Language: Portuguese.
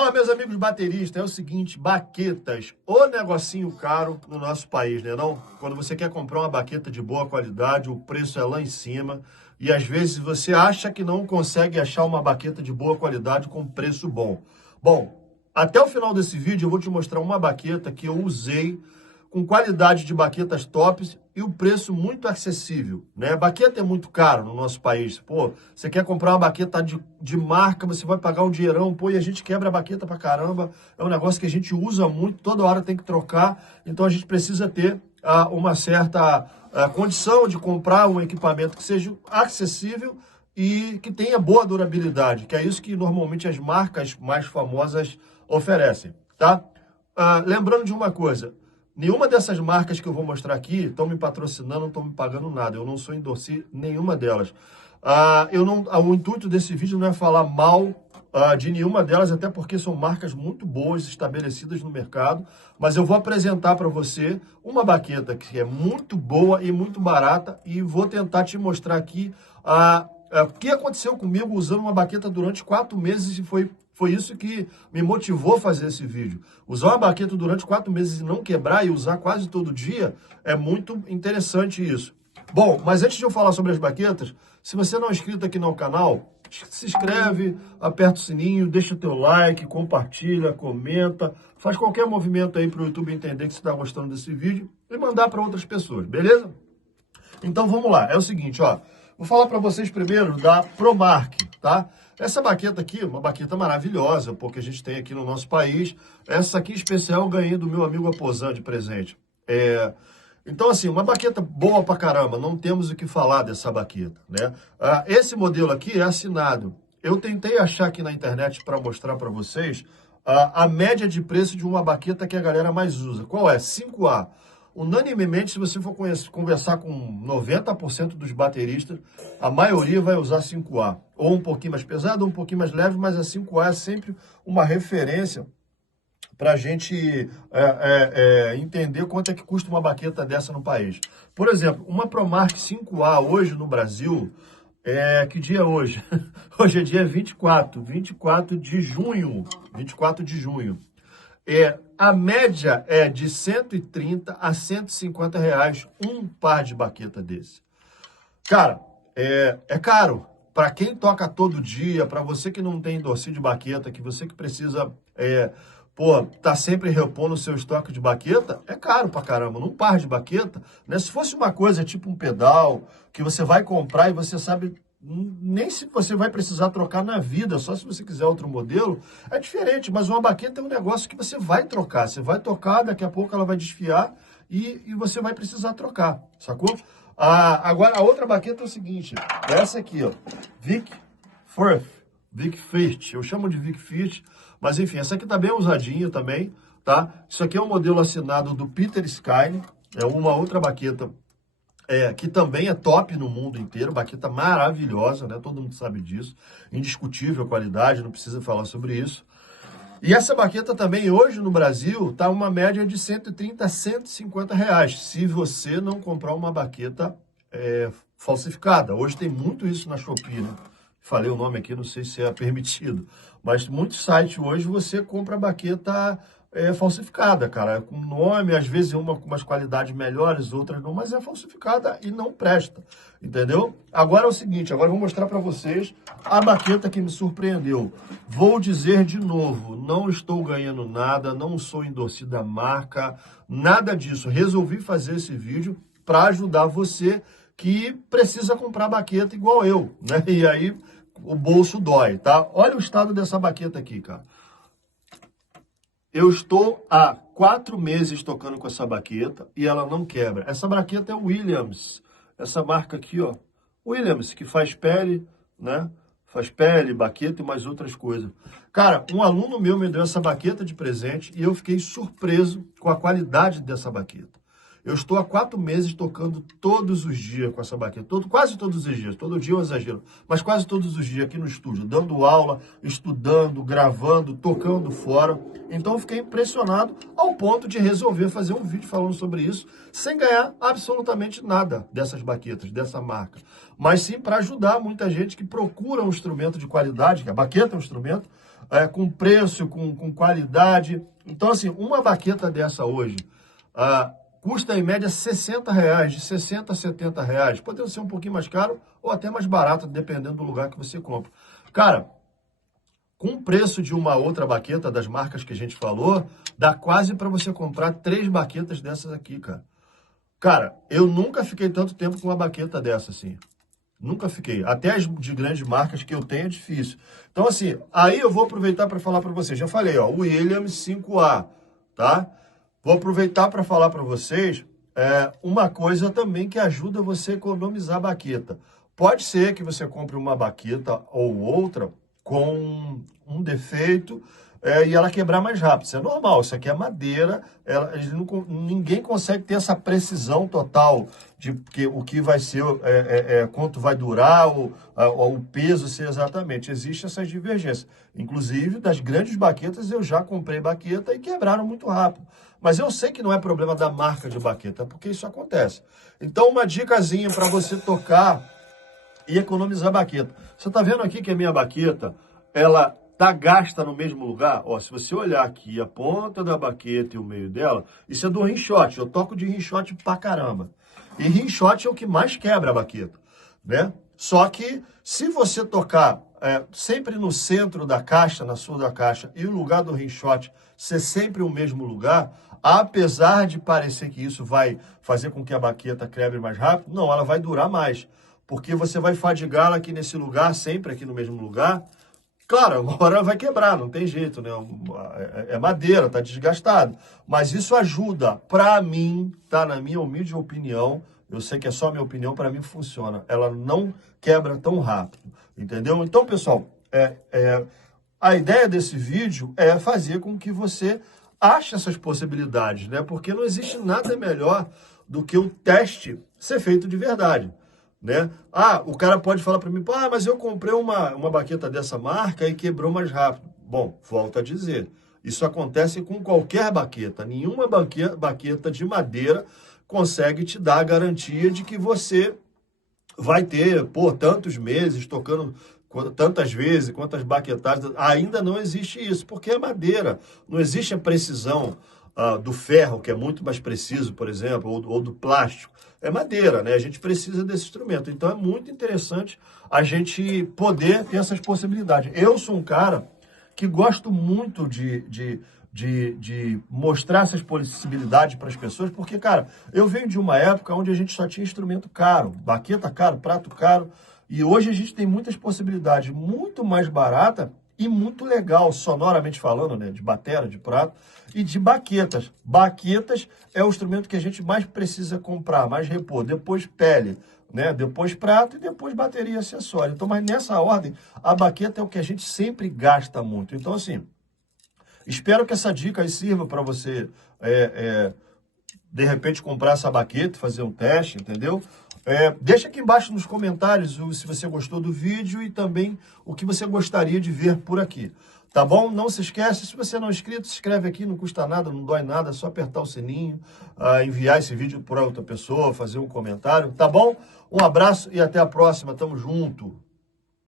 Fala, meus amigos bateristas, é o seguinte, baquetas, o negocinho caro no nosso país, né não? Quando você quer comprar uma baqueta de boa qualidade, o preço é lá em cima e às vezes você acha que não consegue achar uma baqueta de boa qualidade com preço bom. Bom, até o final desse vídeo eu vou te mostrar uma baqueta que eu usei com qualidade de baquetas tops e o preço muito acessível, né? Baqueta é muito caro no nosso país. Pô, você quer comprar uma baqueta de marca, você vai pagar um dinheirão, pô, e a gente quebra a baqueta pra caramba. É um negócio que a gente usa muito, toda hora tem que trocar. Então a gente precisa ter uma certa condição de comprar um equipamento que seja acessível e que tenha boa durabilidade, que é isso que normalmente as marcas mais famosas oferecem, tá? Lembrando de uma coisa, nenhuma dessas marcas que eu vou mostrar aqui estão me patrocinando, não estão me pagando nada. Eu não sou endorse nenhuma delas. O intuito desse vídeo não é falar mal de nenhuma delas, até porque são marcas muito boas, estabelecidas no mercado. Mas eu vou apresentar para você uma baqueta que é muito boa e muito barata e vou tentar te mostrar aqui o que aconteceu comigo usando uma baqueta durante 4 meses e foi isso que me motivou a fazer esse vídeo. Usar uma baqueta durante 4 meses e não quebrar e usar quase todo dia é muito interessante isso. Bom, mas antes de eu falar sobre as baquetas, se você não é inscrito aqui no canal, se inscreve, aperta o sininho, deixa o teu like, compartilha, comenta, faz qualquer movimento aí para o YouTube entender que você está gostando desse vídeo e mandar para outras pessoas, beleza? Então vamos lá, é o seguinte, ó. Vou falar para vocês primeiro da ProMark, tá? Essa baqueta aqui, uma baqueta maravilhosa, porque a gente tem aqui no nosso país. Essa aqui em especial eu ganhei do meu amigo Aposan de presente. Então, assim, uma baqueta boa pra caramba, não temos o que falar dessa baqueta, né? Esse modelo aqui é assinado. Eu tentei achar aqui na internet para mostrar para vocês a média de preço de uma baqueta que a galera mais usa. Qual é? 5A. Unanimemente, se você for conversar com 90% dos bateristas, a maioria vai usar 5A. Ou um pouquinho mais pesado, ou um pouquinho mais leve, mas a 5A é sempre uma referência para a gente entender quanto é que custa uma baqueta dessa no país. Por exemplo, uma ProMark 5A hoje no Brasil, que dia é hoje? Hoje é dia 24 de junho. 24 de junho. A média é de 130 a 150 reais um par de baqueta desse. Cara, é caro. Para quem toca todo dia, para você que não tem endossinho de baqueta, que você que precisa, tá sempre repondo o seu estoque de baqueta, é caro pra caramba. Num par de baqueta, né? Se fosse uma coisa tipo um pedal, que você vai comprar e você sabe nem se você vai precisar trocar na vida, só se você quiser outro modelo, é diferente. Mas uma baqueta é um negócio que você vai trocar. Você vai tocar, daqui a pouco ela vai desfiar e você vai precisar trocar, sacou? Agora, a outra baqueta é o seguinte, essa aqui, ó, Vic First, eu chamo de Vic First, mas enfim, essa aqui tá bem usadinha também, tá? Isso aqui é um modelo assinado do Peter Sky, é uma outra baqueta que também é top no mundo inteiro, baqueta maravilhosa, né? Todo mundo sabe disso, indiscutível a qualidade, não precisa falar sobre isso. E essa baqueta também, hoje no Brasil, tá uma média de 130 a 150 reais, se você não comprar uma baqueta falsificada. Hoje tem muito isso na Shopee, né? Falei o nome aqui, não sei se é permitido, mas muitos sites hoje você compra baqueta falsificada, cara, com nome, às vezes uma com umas qualidades melhores, outras não, mas é falsificada e não presta, entendeu? Agora é o seguinte, agora eu vou mostrar para vocês a baqueta que me surpreendeu. Vou dizer de novo, não estou ganhando nada, não sou endorsido da marca, nada disso. Resolvi fazer esse vídeo para ajudar você que precisa comprar baqueta igual eu, né? E aí o bolso dói, tá? Olha o estado dessa baqueta aqui, cara. Eu estou há 4 meses tocando com essa baqueta e ela não quebra. Essa baqueta é Williams, essa marca aqui, ó, Williams, que faz pele, né? Faz pele, baqueta e mais outras coisas. Cara, um aluno meu me deu essa baqueta de presente e eu fiquei surpreso com a qualidade dessa baqueta. Eu estou há 4 meses tocando todos os dias com essa baqueta, quase todos os dias, todo dia é um exagero, mas quase todos os dias aqui no estúdio, dando aula, estudando, gravando, tocando fora. Então eu fiquei impressionado ao ponto de resolver fazer um vídeo falando sobre isso, sem ganhar absolutamente nada dessas baquetas, dessa marca, mas sim para ajudar muita gente que procura um instrumento de qualidade, que a baqueta é um instrumento, com preço, com qualidade. Então, assim, uma baqueta dessa hoje custa em média R$60, de 60 a 70 reais. Podendo ser um pouquinho mais caro ou até mais barato, dependendo do lugar que você compra. Cara, com o preço de uma outra baqueta das marcas que a gente falou, dá quase para você comprar 3 baquetas dessas aqui, cara. Cara, eu nunca fiquei tanto tempo com uma baqueta dessa, assim. Nunca fiquei. Até as de grandes marcas que eu tenho é difícil. Então, assim, aí eu vou aproveitar para falar para vocês. Já falei, ó, o Williams 5A, tá? Vou aproveitar para falar para vocês uma coisa também que ajuda você a economizar a baqueta. Pode ser que você compre uma baqueta ou outra com um defeito e ela quebrar mais rápido. Isso é normal, isso aqui é madeira, ninguém consegue ter essa precisão total de que, o que vai ser, quanto vai durar, o peso ser exatamente. Existem essas divergências. Inclusive, das grandes baquetas, eu já comprei baqueta e quebraram muito rápido. Mas eu sei que não é problema da marca de baqueta, porque isso acontece. Então, uma dicasinha para você tocar e economizar baqueta. Você está vendo aqui que a minha baqueta, ela tá gasta no mesmo lugar? Ó, se você olhar aqui a ponta da baqueta e o meio dela, isso é do rinchote. Eu toco de rinchote pra caramba. E rinchote é o que mais quebra a baqueta, né? Só que se você tocar sempre no centro da caixa, na sul da caixa, e o lugar do rinchote ser sempre o mesmo lugar, apesar de parecer que isso vai fazer com que a baqueta quebre mais rápido, não, ela vai durar mais. Porque você vai fadigá-la aqui nesse lugar, sempre aqui no mesmo lugar. Claro, uma hora vai quebrar, não tem jeito, né? É madeira, tá desgastado. Mas isso ajuda, para mim, tá? Na minha humilde opinião, eu sei que é só minha opinião, para mim funciona. Ela não quebra tão rápido, entendeu? Então, pessoal, a ideia desse vídeo é fazer com que você ache essas possibilidades, né? Porque não existe nada melhor do que o teste ser feito de verdade. Né? O cara pode falar para mim, mas eu comprei uma baqueta dessa marca e quebrou mais rápido. Bom, volto a dizer, isso acontece com qualquer baqueta. Nenhuma baqueta de madeira consegue te dar a garantia de que você vai ter, tantos meses tocando tantas vezes, quantas baquetadas. Ainda não existe isso, porque é madeira. Não existe a precisão do ferro, que é muito mais preciso, por exemplo, ou do plástico. É madeira, né? A gente precisa desse instrumento. Então, é muito interessante a gente poder ter essas possibilidades. Eu sou um cara que gosto muito de mostrar essas possibilidades para as pessoas, porque, cara, eu venho de uma época onde a gente só tinha instrumento caro, baqueta caro, prato caro, e hoje a gente tem muitas possibilidades muito mais barata e muito legal, sonoramente falando, né? De bateria, de prato e de baquetas. Baquetas é o instrumento que a gente mais precisa comprar, mais repor. Depois pele, né? Depois prato e depois bateria e acessório. Então, mas nessa ordem, a baqueta é o que a gente sempre gasta muito. Então, assim, espero que essa dica aí sirva para você, de repente, comprar essa baqueta, fazer um teste, entendeu? Deixa aqui embaixo nos comentários se você gostou do vídeo e também o que você gostaria de ver por aqui. Tá bom? Não se esquece, se você não é inscrito, se inscreve aqui, não custa nada, não dói nada, é só apertar o sininho, enviar esse vídeo para outra pessoa, fazer um comentário, tá bom? Um abraço e até a próxima, tamo junto!